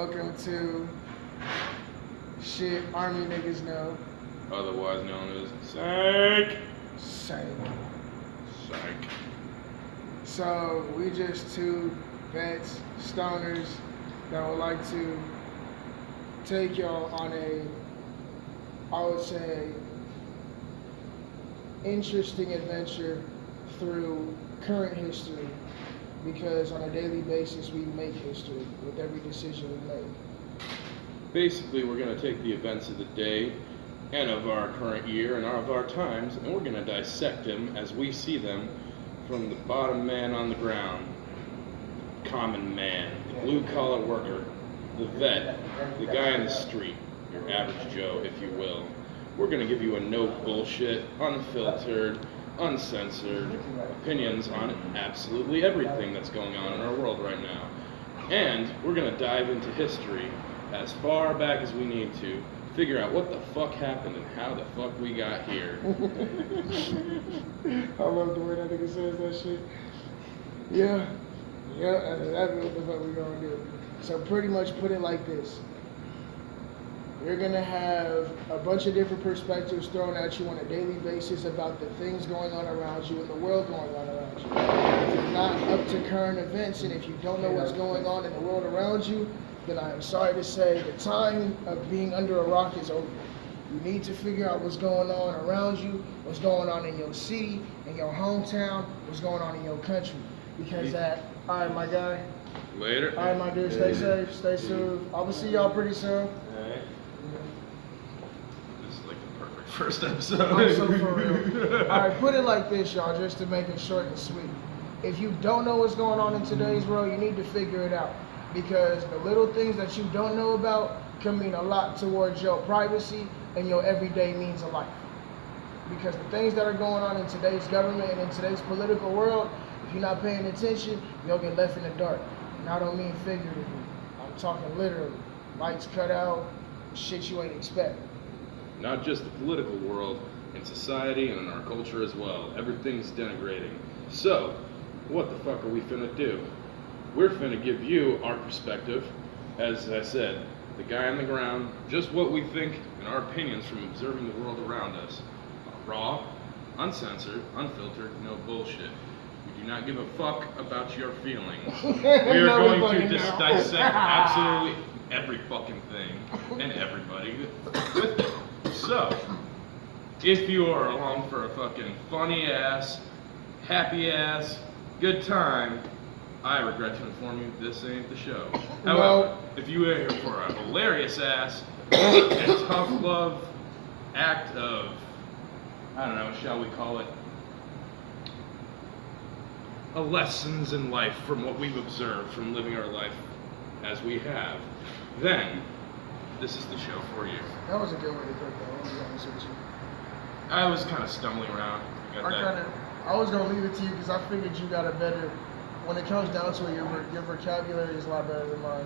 welcome to shit Army niggas know. Otherwise known as Psych. Psych. Psych. So we just two vets, stoners that would like to take y'all on I would say, interesting adventure through current history, because on a daily basis we make history with every decision we make. Basically, we're going to take the events of the day and of our current year and of our times, and we're going to dissect them as we see them from the bottom man on the ground, common man, the blue-collar worker, the vet, the guy in the street, your average Joe, if you will. We're going to give you a no bullshit, unfiltered, uncensored opinions on absolutely everything that's going on in our world right now. And we're going to dive into history as far back as we need to, figure out what the fuck happened and how the fuck we got here. I love the way that nigga says that shit. Yeah, that's what the fuck we gonna do. So pretty much put it like this. You're gonna have a bunch of different perspectives thrown at you on a daily basis about the things going on around you and the world going on around you. If you're not up to current events and if you don't know what's going on in the world around you, then I am sorry to say the time of being under a rock is over. You need to figure out what's going on around you, what's going on in your city, in your hometown, what's going on in your country. Because all right, my guy. Later. All right, my dude, stay safe, stay safe. I will see y'all pretty soon. This is like the perfect first episode. I'm so for real. All right, put it like this, y'all, just to make it short and sweet. If you don't know what's going on in today's world, you need to figure it out. Because the little things that you don't know about can mean a lot towards your privacy and your everyday means of life. Because the things that are going on in today's government and in today's political world, if you're not paying attention, you'll get left in the dark. And I don't mean figuratively. I'm talking literally. Lights cut out, shit you ain't expect. Not just the political world, in society and in our culture as well. Everything's denigrating. So, what the fuck are we finna do? We're finna give you our perspective, as I said, the guy on the ground, just what we think and our opinions from observing the world around us. Raw, uncensored, unfiltered, no bullshit. We do not give a fuck about your feelings. We are going to just dissect absolutely every fucking thing and everybody with it. So, if you are along for a fucking funny ass, happy ass, good time, I regret to inform you this ain't the show. However, if you are here for a hilarious ass and tough love act of, I don't know, shall we call it, a lessons in life from what we've observed from living our life as we have, then this is the show for you. That was a good way to put that, I'll be honest with you. I was kind of stumbling around. I was going to leave it to you because I figured you got a better, when it comes down to it, your vocabulary is a lot better than mine.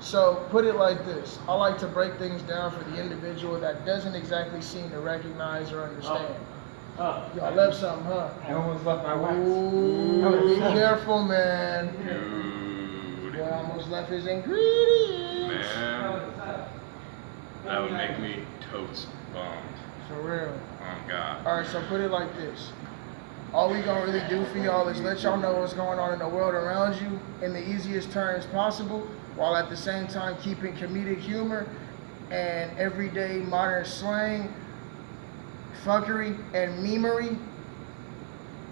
So put it like this. I like to break things down for the individual that doesn't exactly seem to recognize or understand. Y'all left something, huh? I almost left my wax. Ooh, be careful, man. Dude. Boy almost left his ingredients. Man, that would make me totes bummed. For real. Oh, God. Alright, so put it like this. All we gonna really do for y'all is let y'all know what's going on in the world around you in the easiest terms possible, while at the same time keeping comedic humor and everyday modern slang, fuckery, and memery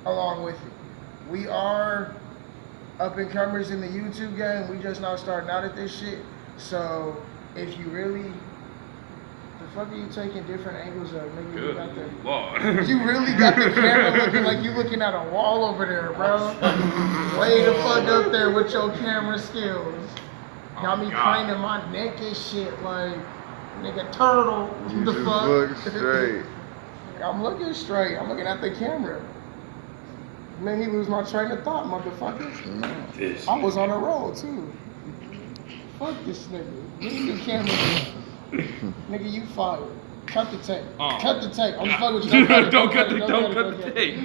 along with it. We are up-and-comers in the YouTube game. We just now starting out at this shit. So if you really... The fuck are you taking different angles of? Nigga, Good you got the... Lord. You really got the camera looking like you looking at a wall over there, bro. Way the fuck up there with your camera skills. Got me craning my neck and shit like, nigga, turtle. You The just fuck? look straight. I'm looking straight. I'm looking at the camera. Made me lose my train of thought, motherfucker. I was on a roll, too. Fuck this nigga. Give me the camera. Nigga, you fired. Cut the tape. Cut the tape. I'm fucking with you. Don't cut the tape.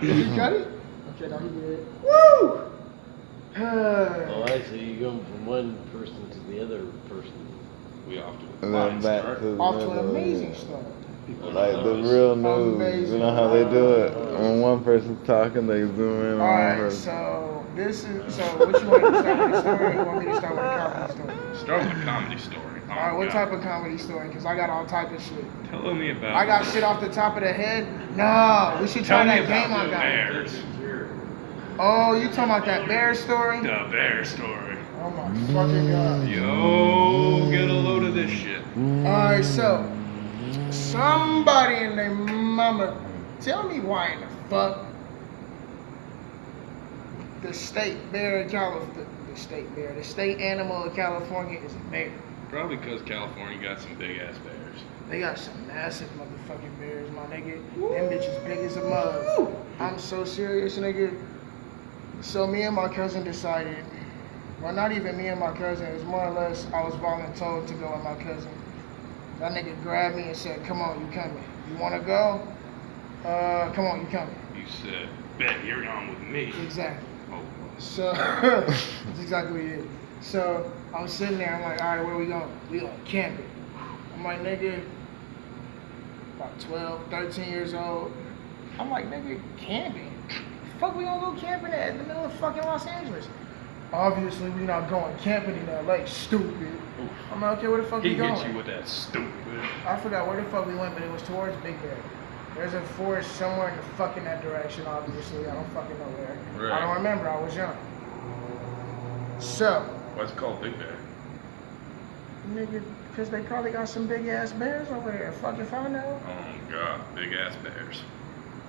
Did you cut it? Okay, now he did. Woo! Oh, I see. You go from one person to the other person. We off to a And flying then back start. to Off to an another amazing one. start. People Like don't the know us. real news. Amazing. You know how they do it? When one person's talking, they zoom in on one Alright, person. so this is what you want to start with the story, or you want me to start with a comedy story? Start with a comedy story. Oh Alright, my what God. type of comedy story? Because I got all type of shit. Tell me about. I got shit off the top of the head? No, we should Tell try me that game about I the got. Bears. Oh, you talking about that bear story? The bear story. Oh my fucking god. Yo, get a load of this shit. Alright, so somebody in their mama tell me why in the fuck the state bear of California, the state animal of California is a bear. Probably because California got some big ass bears. They got some massive motherfucking bears, my nigga. Them bitches big as a mug. I'm so serious, nigga. So me and my cousin decided, well, not even me and my cousin, it was more or less I was voluntold to go with my cousin. That nigga grabbed me and said, come on, you coming. You wanna go? Come on, you coming. You said, bet you're on with me. Exactly. Oh, So, that's exactly what he did. So, I'm sitting there, I'm like, all right, where we going? We going camping. I'm like, nigga, about 12, 13 years old. I'm like, nigga, camping? Fuck, we gonna go camping at in the middle of fucking Los Angeles? Obviously, we not going camping in LA, stupid. I'm like, okay, where the fuck he we going? hit you with that stupid. I forgot where the fuck we went, but it was towards Big Bear. There's a forest somewhere in the fucking that direction, obviously. I don't fucking know where. Right. I don't remember, I was young. So, Why's it called Big Bear? nigga, because they probably got some big ass bears over there. Fuck if I know. Oh my god, big ass bears.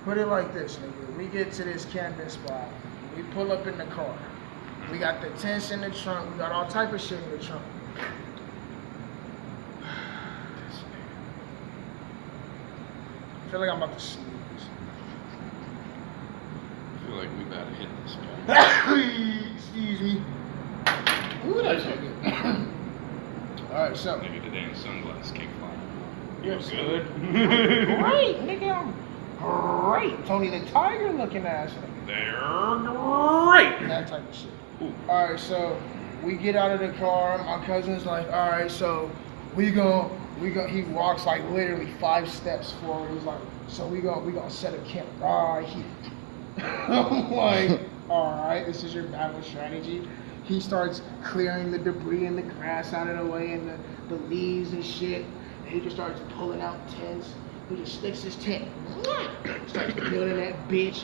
Put it like this, nigga. We get to this camping spot. We pull up in the car. We got the tents in the trunk. We got all type of shit in the trunk. I feel like I'm about to sneeze. I feel like we gotta hit this guy. Excuse me. Ooh, that's so good. Alright, so. Nigga, the damn sunglasses came flying. Yes, You good? Great, nigga. I'm great. Tony the Tiger looking ass nigga. They're great. That type of shit. Ooh. Alright, so we get out of the car. My cousin's like, alright, so we go. He walks like literally 5 steps forward. He's like, so we gonna set a camp right here. I'm like, alright, this is your battle strategy. He starts clearing the debris and the grass out of the way and the leaves and shit. And he just starts pulling out tents. He just sticks his tent. Starts building that bitch.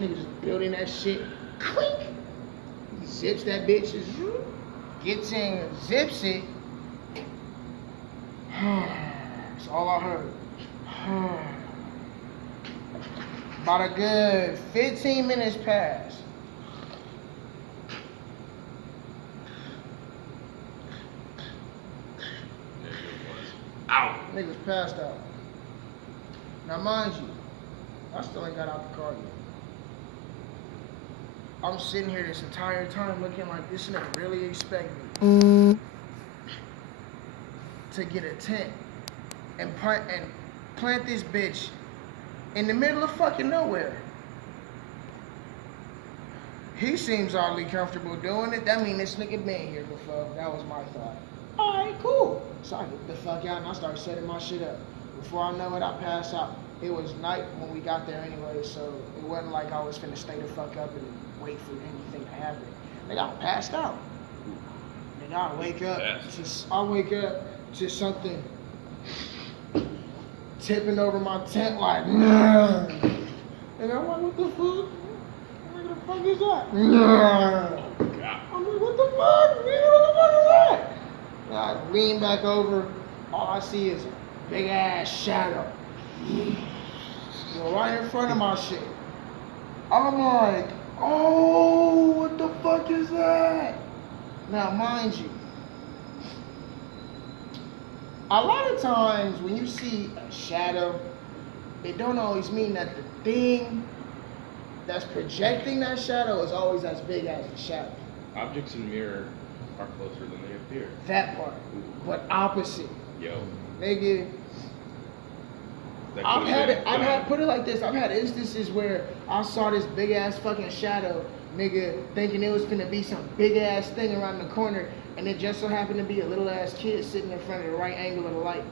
Nigga just building that shit. Clink! He zips that bitch. Gets in, zips it. That's all I heard. About a good 15 minutes passed. There it was. Ow. Niggas passed out. Now mind you, I still ain't got out the car yet. I'm sitting here this entire time looking like this nigga really expect me to get a tent and plant this bitch in the middle of fucking nowhere. He seems oddly comfortable doing it. That means this nigga been here before. That was my thought. Alright, cool. So I get the fuck out and I start setting my shit up. Before I know it, I pass out. It was night when we got there anyway, so it wasn't like I was finna stay the fuck up and wait for anything to happen. Nigga, I passed out. Nigga, I wake up to something tipping over my tent like, nah. And I'm like, what the fuck? What the fuck is that? Nah. I'm like, what the fuck? Nigga, what the fuck is that? And I lean back over. All I see is a big ass shadow. Go right in front of my shit. I'm like, oh, what the fuck is that? Now, mind you, a lot of times when you see a shadow, it don't always mean that the thing that's projecting that shadow is always as big as the shadow. Objects in mirror are closer than they appear. That part. But opposite. Yo. Nigga, That I've could've had been it. I've done. had put it like this. I've had instances where I saw this big ass fucking shadow, nigga, thinking it was finna be some big ass thing around the corner, and it just so happened to be a little ass kid sitting in front of the right angle of the light,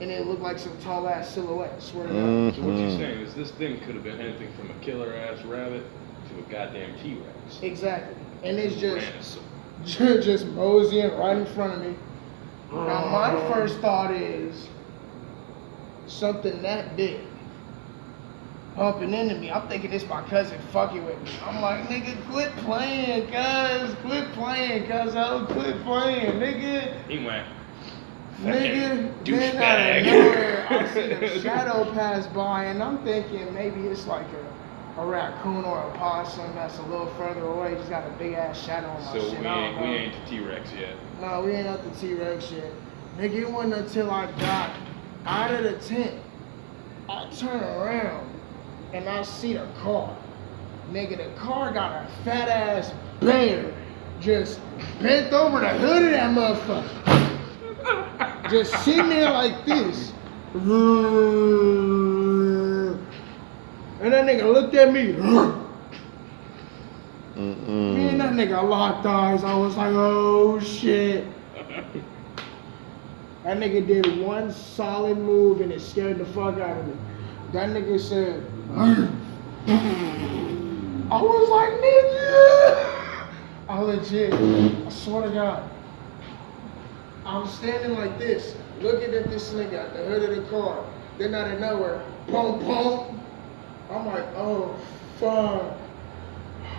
and it looked like some tall ass silhouette. Swear to God. So what you saying is this thing could have been anything from a killer ass rabbit to a goddamn T-Rex. Exactly. And it's Tyrannosaurus. just moseying right in front of me. Now my first thought is something that big bumping into me. I'm thinking it's my cousin fucking with me. I'm like, nigga, quit playing, cuz. Quit playing, cuz. Oh, quit playing, nigga. He went. Nigga, Fucking then out of douchebag. nowhere, I see a shadow pass by, and I'm thinking maybe it's like a raccoon or a possum that's a little further away. Just got a big ass shadow on my So shit. we I don't ain't, know. we ain't the T-Rex yet. No, we ain't at the T-Rex yet. Nigga, it wasn't until I got out of the tent, I turn around and I see the car. Nigga, the car got a fat ass bear just bent over the hood of that motherfucker. Just sitting there like this. And that nigga looked at me. Me and that nigga locked eyes. I was like, oh shit. That nigga did one solid move and it scared the fuck out of me. That nigga said, I was like, nigga. I legit, I swear to God. I'm standing like this, looking at this nigga at the hood of the car. Then out of nowhere, boom, boom. I'm like, oh, fuck.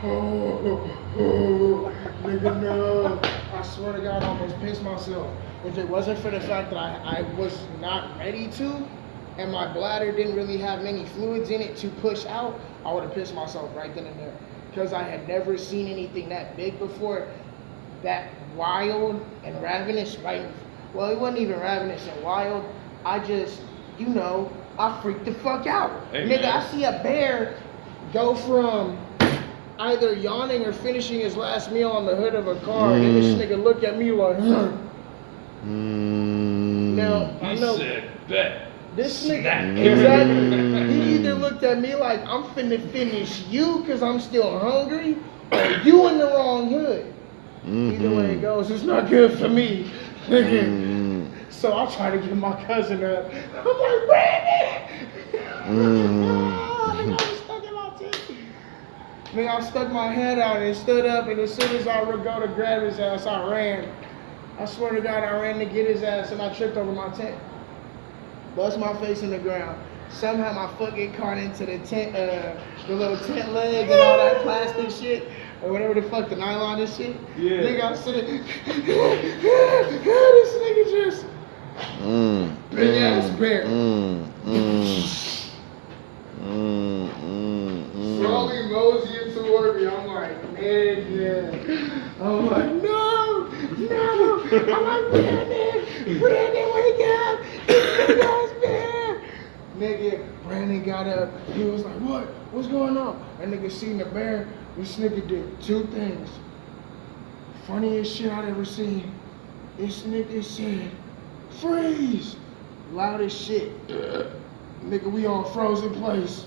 Oh, nigga, no. I swear to God, I almost pissed myself. If it wasn't for the fact that I was not ready to, and my bladder didn't really have many fluids in it to push out, I would have pissed myself right then and there. Because I had never seen anything that big before, that wild and ravenous, right? Well, it wasn't even ravenous and wild. I just, you know, I freaked the fuck out. Hey, Nigga, man. I see a bear go from either yawning or finishing his last meal on the hood of a car, and this nigga look at me like, Now, I He know said, bet. this Snack. nigga, exactly. He either looked at me like I'm finna finish you because I'm still hungry, or you in the wrong hood. Either way it goes, it's not good for me. So I try to get my cousin up. I'm like, Brandon! Nigga, I was stuck in my tent. Nigga, I stuck my head out and stood up, and as soon as I would go to grab his ass, I ran. I swear to God, I ran to get his ass, and I tripped over my tent. Bust my face in the ground. Somehow my foot get caught into the tent, the little tent leg and all that plastic shit. Or whatever the fuck, the nylon and shit. Yeah. Nigga, I'm sitting. This nigga just. Big ass bear. Slowly moseying toward me. I'm like, nigga. I'm like, no. I'm like, Brandon, wake up. It's big ass bear. Nigga, Brandon got up. He was like, what? What's going on? That nigga seen the bear. This nigga did two things. Funniest shit I'd ever seen. This nigga said, freeze! Loud as shit. Nigga, we on frozen place.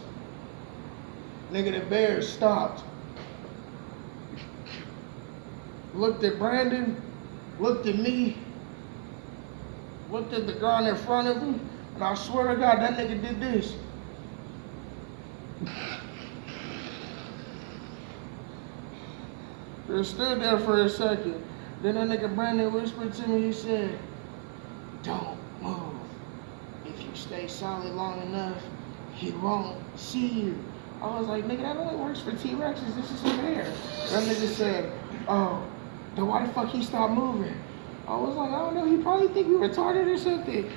Nigga, the bear stopped. Looked at Brandon, looked at me, looked at the ground in front of him, and I swear to God, that nigga did this. Just stood there for a second. Then that nigga Brandon whispered to me, he said, don't move. If you stay silent long enough, he won't see you. I was like, nigga, that only works for T-Rexes. This is a bear. That nigga said, oh, then why the fuck he stopped moving? I was like, I don't know, he probably think we retarded or something.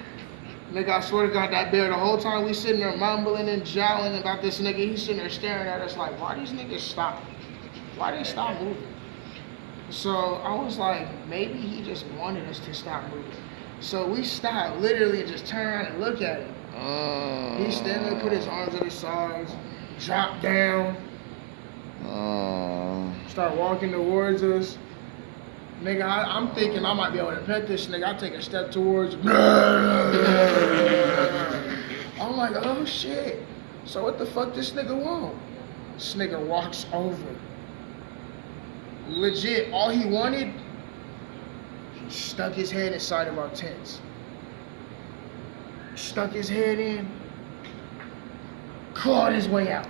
Nigga, I swear to God, that bear, the whole time we sitting there mumbling and jowling about this nigga, he's sitting there staring at us like, why these niggas stop? Why they stop moving? So I was like, maybe he just wanted us to stop moving. So we stopped, literally just turn around and look at him. He's standing there, put his arms on his sides, drop down, start walking towards us. Nigga, I'm thinking I might be able to pet this nigga. I take a step towards him. I'm I'm like, oh shit. So what the fuck this nigga want? This nigga walks over. Legit, all he wanted, he stuck his head inside of our tents. Stuck his head in, clawed his way out.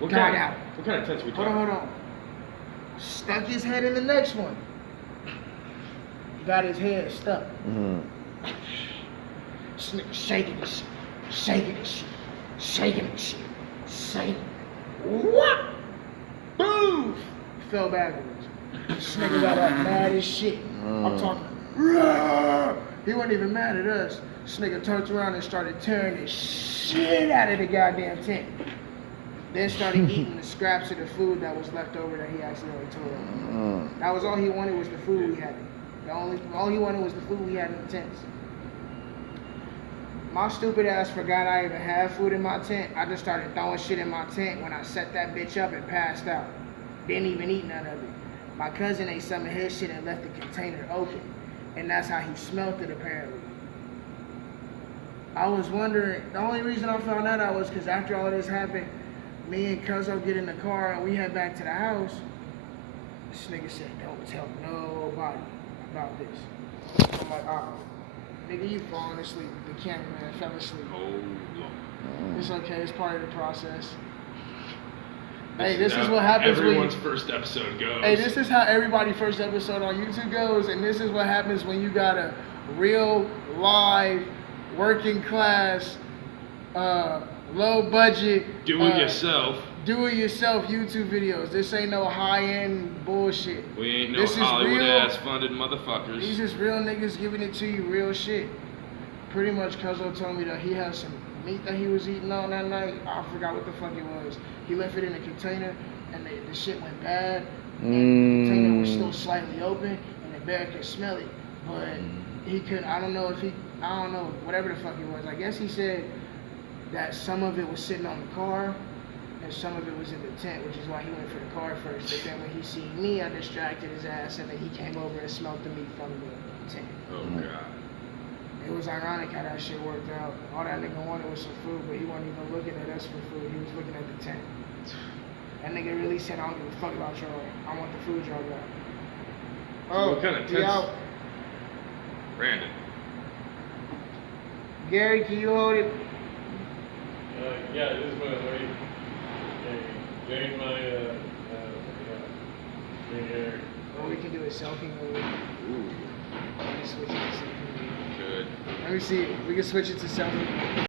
What Got kind, out. What kind of tents we Hold talking? on, hold on. Stuck his head in the next one. Got his head stuck. Mm. Shaking the shit. Shaking the shit. Shaking the shit. Shaking. What? Boom! Fell backwards. This nigga got up mad as shit. I'm talking. "Rah!" He wasn't even mad at us. This nigga turned around and started tearing the shit out of the goddamn tent. Then started eating the scraps of the food that was left over that he accidentally tore up. That was all he wanted was the food we had. All he wanted was the food we had in the tents. My stupid ass forgot I even had food in my tent. I just started throwing shit in my tent when I set that bitch up and passed out. Didn't even eat none of it. My cousin ate some of his shit and left the container open. And that's how he smelt it apparently. I was wondering, the only reason I found that out was because after all of this happened, me and Cuzzo get in the car and we head back to the house. This nigga said, don't tell nobody about this. I'm like, nigga, you falling asleep. The cameraman fell asleep. Oh, Lord. It's okay, it's part of the process. Hey, this is what happens when everyone's first episode goes. Hey, this is how everybody's first episode on YouTube goes, and this is what happens when you got a real, live, working class, low budget, Do it yourself. do-it-yourself YouTube videos. This ain't no high-end bullshit. We ain't no This is Hollywood real. ass funded motherfuckers. These is real niggas giving it to you, real shit. Pretty much, Cuzzo told me that he had some meat that he was eating on that night. I forgot what the fuck it was. He left it in a container, and the shit went bad. And the container was still slightly open, and the bear could smell it. But he couldn't, I don't know, whatever the fuck it was. I guess he said that some of it was sitting on the car, and some of it was in the tent, which is why he went for the car first. But then when he seen me, I distracted his ass, and then he came over and smelled the meat from the tent. Oh, God. It was ironic how that shit worked out. All that nigga wanted was some food, but he wasn't even looking at us for food. He was looking at the tent. That nigga really said, I don't give a fuck about y'all. I want the food y'all got. So what kind of he tents? out. Brandon. Gary, can you hold it? Yeah, this is my lady. Drain my, clean air. Or we can do a selfie mode. Ooh, Let me switch it to selfie mode. good. Let me see. We can switch it to selfie mode.